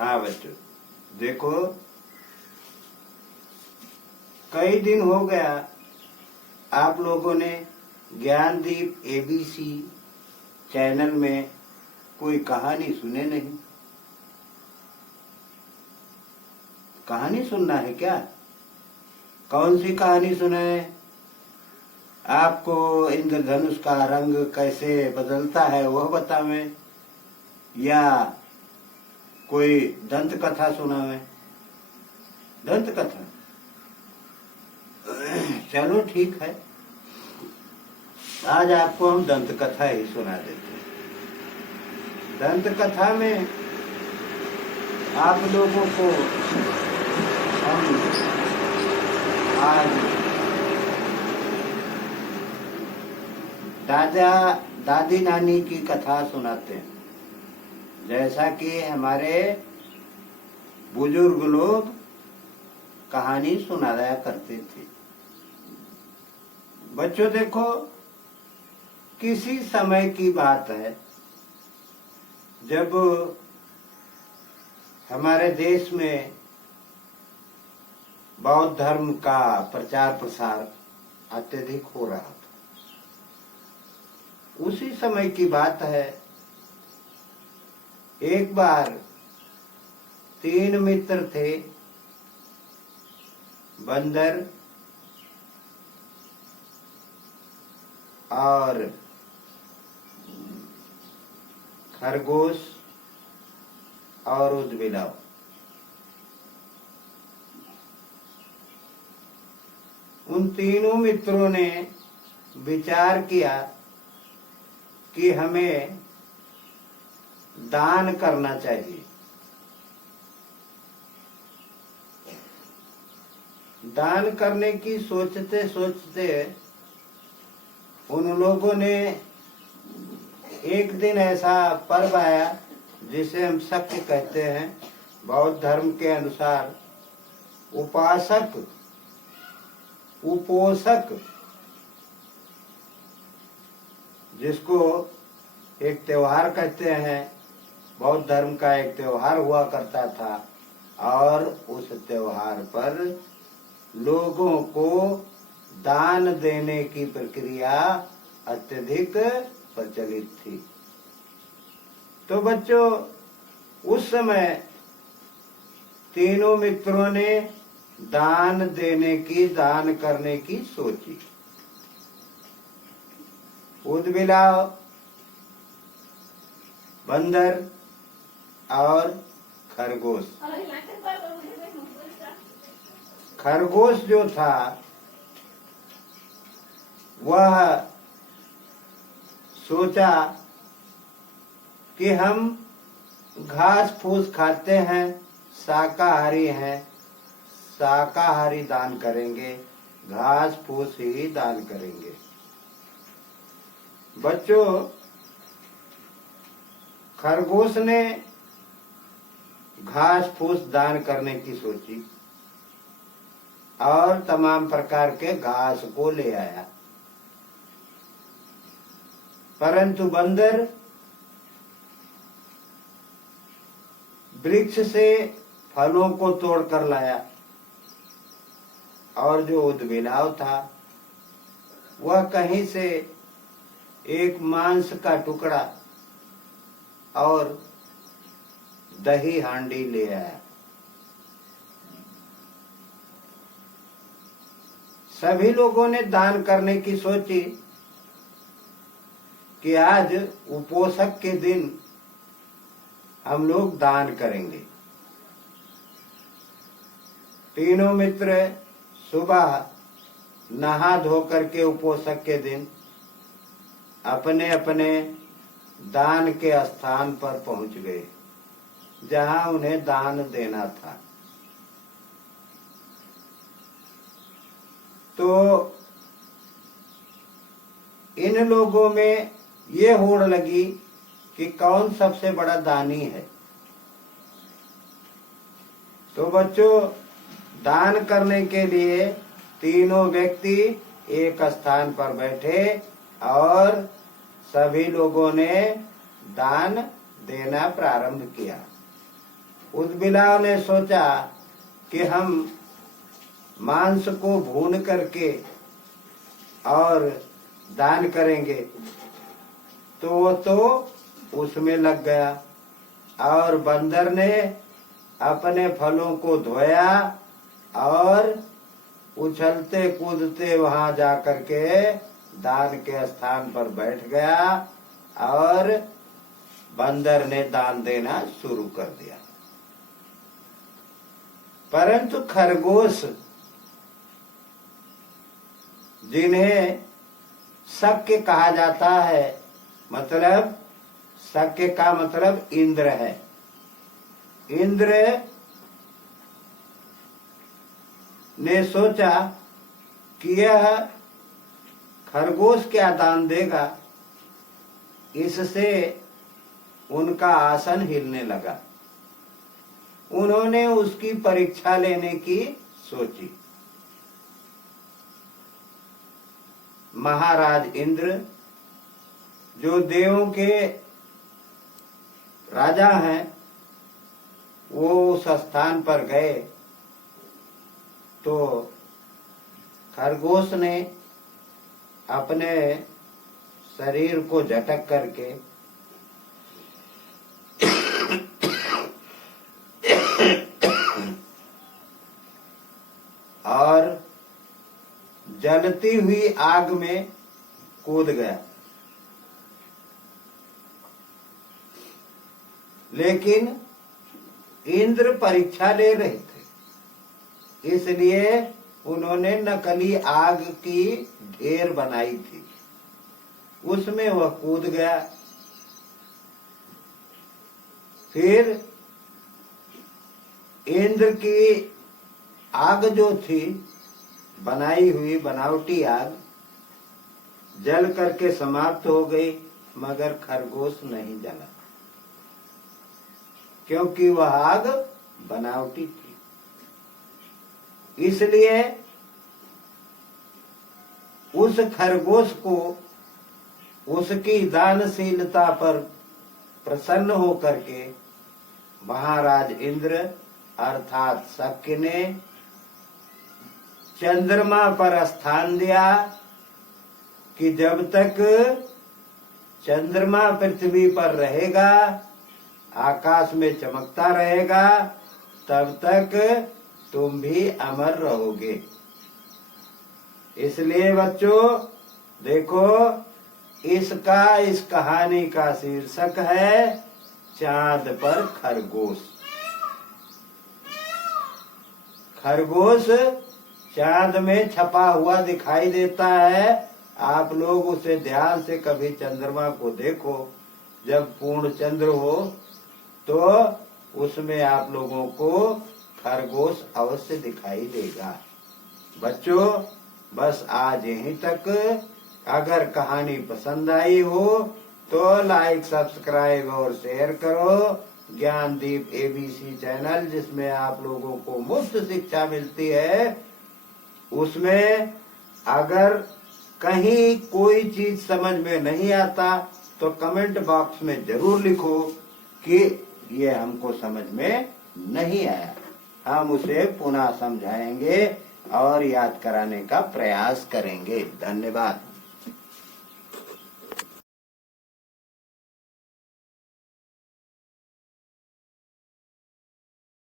हाँ बच्चों, देखो कई दिन हो गया आप लोगों ने ज्ञानदीप एबीसी चैनल में कोई कहानी सुने नहीं। कहानी सुनना है क्या? कौन सी कहानी सुनाए? आपको इंद्रधनुष का रंग कैसे बदलता है वह बतावें, या कोई दंत कथा सुनावे? दंत कथा, चलो ठीक है, आज आपको हम दंत कथा ही सुना देते हैं। दंत कथा में आप लोगों को हम आज दादा दादी नानी की कथा सुनाते हैं, जैसा कि हमारे बुजुर्ग लोग कहानी सुनाया करते थे। बच्चों देखो, किसी समय की बात है जब हमारे देश में बौद्ध धर्म का प्रचार प्रसार अत्यधिक हो रहा था। उसी समय की बात है, एक बार 3 मित्र थे, बंदर और खरगोश और ऊदबिलाव। उन तीनों मित्रों ने विचार किया कि हमें दान करना चाहिए। दान करने की सोचते सोचते उन लोगों ने एक दिन ऐसा पर्व आया जिसे हम शक्ति कहते हैं। बौद्ध धर्म के अनुसार उपासक उपोषक, जिसको एक त्योहार कहते हैं, बौद्ध धर्म का एक त्योहार हुआ करता था, और उस त्योहार पर लोगों को दान देने की प्रक्रिया अत्यधिक प्रचलित थी। तो बच्चों, उस समय तीनों मित्रों ने दान करने की सोची। ऊदबिलाव, बंदर और खरगोश। खरगोश जो था वह सोचा कि हम घास फूस खाते हैं, शाकाहारी हैं, शाकाहारी दान करेंगे, घास फूस ही दान करेंगे। बच्चों, खरगोश ने घास फूस दान करने की सोची और तमाम प्रकार के घास को ले आया, परंतु बंदर वृक्ष से फलों को तोड़कर लाया, और जो ऊदबिलाव था वह कहीं से एक मांस का टुकड़ा और दही हांडी ले आया। सभी लोगों ने दान करने की सोची कि आज उपोषक के दिन हम लोग दान करेंगे। तीनों मित्र सुबह नहा धोकर के उपोषक के दिन अपने अपने दान के स्थान पर पहुंच गए, जहां उन्हें दान देना था। तो इन लोगों में ये होड़ लगी कि कौन सबसे बड़ा दानी है। तो बच्चों, दान करने के लिए तीनों व्यक्ति एक स्थान पर बैठे और सभी लोगों ने दान देना प्रारंभ किया। उस बिलाव ने सोचा कि हम मांस को भून करके और दान करेंगे, तो वो तो उसमें लग गया और बंदर ने अपने फलों को धोया और उछलते कूदते वहां जाकर के दान के स्थान पर बैठ गया और बंदर ने दान देना शुरू कर दिया। परंतु खरगोश, जिन्हें शक्य कहा जाता है, मतलब शक्य का मतलब इंद्र है, इंद्र ने सोचा कि यह खरगोश क्या दान देगा, इससे उनका आसन हिलने लगा। उन्होंने उसकी परीक्षा लेने की सोची। महाराज इंद्र, जो देवों के राजा हैं, वो उस स्थान पर गए तो खरगोश ने अपने शरीर को झटक करके और जलती हुई आग में कूद गया। लेकिन इंद्र परीक्षा ले रहे थे, इसलिए उन्होंने नकली आग की ढेर बनाई थी, उसमें वह कूद गया। फिर इंद्र की आग जो थी, बनाई हुई बनावटी आग, जल करके समाप्त हो गई, मगर खरगोश नहीं जला, क्योंकि वह आग बनावटी थी। इसलिए उस खरगोश को उसकी दानशीलता पर प्रसन्न होकर के महाराज इंद्र अर्थात शक्य ने चंद्रमा पर स्थान दिया कि जब तक चंद्रमा पृथ्वी पर रहेगा, आकाश में चमकता रहेगा, तब तक तुम भी अमर रहोगे। इसलिए बच्चों देखो, इस कहानी का शीर्षक है चांद पर खरगोश। खरगोश चांद में छपा हुआ दिखाई देता है। आप लोग उसे ध्यान से कभी चंद्रमा को देखो, जब पूर्ण चंद्र हो तो उसमें आप लोगों को खरगोश अवश्य दिखाई देगा। बच्चों बस आज यहीं तक। अगर कहानी पसंद आई हो तो लाइक, सब्सक्राइब और शेयर करो। ज्ञानदीप एबीसी चैनल, जिसमें आप लोगों को मुफ्त शिक्षा मिलती है, उसमें अगर कहीं कोई चीज समझ में नहीं आता तो कमेंट बॉक्स में जरूर लिखो कि ये हमको समझ में नहीं आया। हम उसे पुनः समझाएंगे और याद कराने का प्रयास करेंगे। धन्यवाद।